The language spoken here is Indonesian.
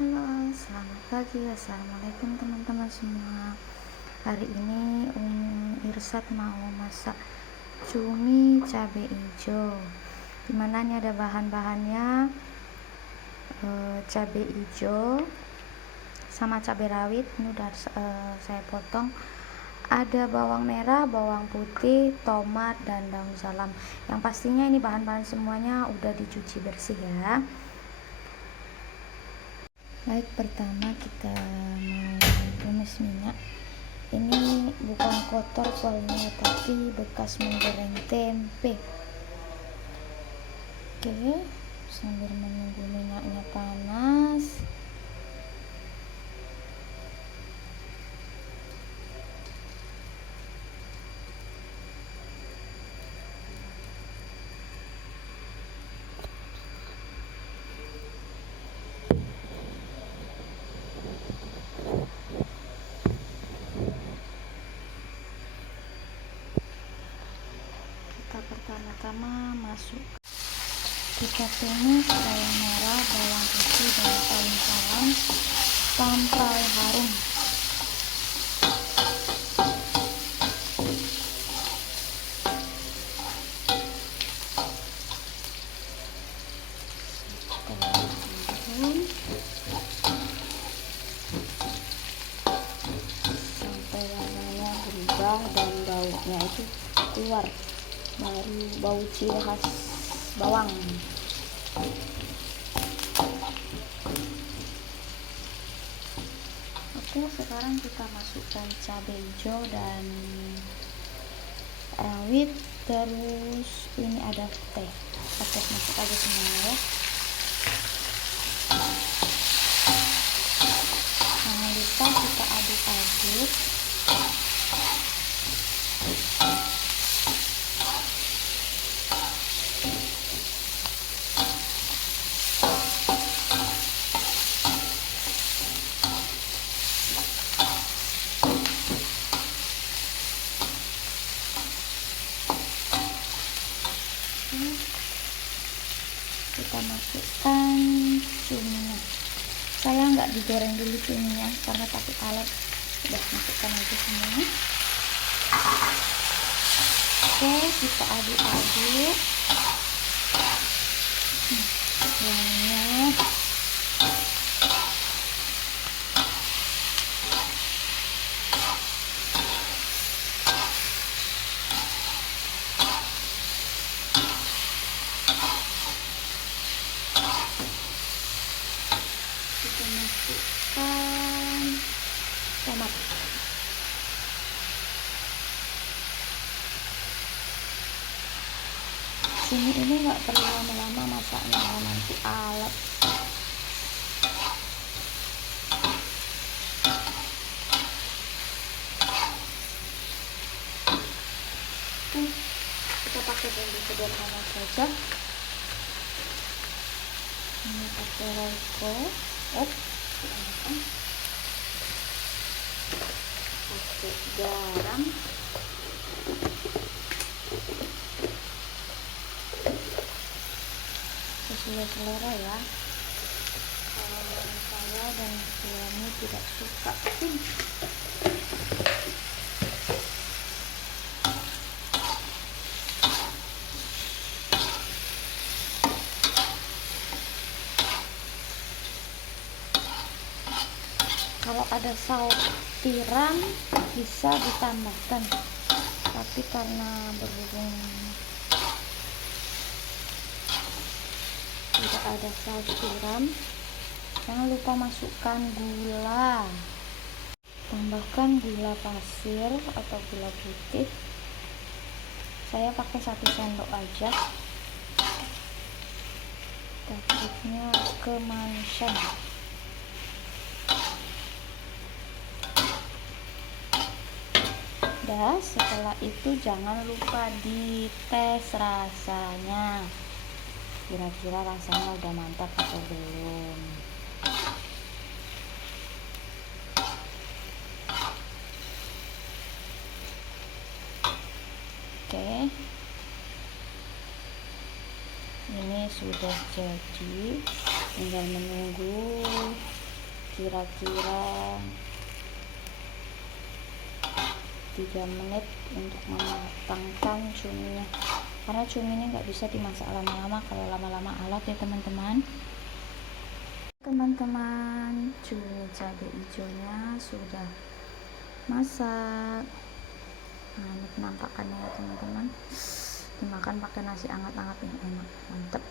Halo, selamat pagi. Assalamualaikum teman-teman semua. Hari ini Irsad mau masak cumi cabai hijau. Dimana ini ada bahan-bahannya, cabai hijau sama cabai rawit. Ini udah saya potong. Ada bawang merah, bawang putih, tomat, dan daun salam. Yang pastinya ini bahan-bahan semuanya udah dicuci bersih ya. Baik, pertama kita mau tumis minyak. Ini bukan kotor kualnya, tapi bekas menggoreng tempe. Oke, sambil menunggu minyaknya panas, kita pertama-tama kita tumis bawang merah, bawang putih, dan daun salam sampai harum. Setelah harum, sampai warnanya berubah dan baunya itu keluar, baru bau ciri khas bawang. Oke, sekarang kita masukkan cabai hijau dan rawit, terus ini ada teh. Oke, masuk aja semuanya ya. Jangan lupa kita aduk-aduk. Kita masukkan cuminya. Saya nggak digoreng dulu cuminya karena takut alat. Udah, masukkan aja semuanya. Oke, kita aduk-aduk. Wanginya kita masukkan tomat. Sini ini nggak perlu lama-lama masaknya, nanti alat. Kita pakai bumbu sederhana saja. Ini pakai royco, pakai garam, sesuai selera ya. Kalau saya dan suami tidak suka kalau ada saus tiram bisa ditambahkan, tapi karena berhubung tidak ada saus tiram, jangan lupa masukkan gula. Tambahkan gula pasir atau gula putih. Saya pakai 1 sendok aja, takutnya kemanisan. Dan setelah itu jangan lupa dites rasanya, kira-kira rasanya udah mantap atau belum. Oke, ini sudah jadi, tinggal menunggu kira-kira 3 menit untuk mematangkan cuminya, karena cuminya nggak bisa dimasak lama-lama, kalau lama-lama alat ya teman-teman. Cumi cabai hijaunya sudah masak. Nah, ini penampakannya ya teman-teman, dimakan pakai nasi hangat-hangat ini enak, mantep.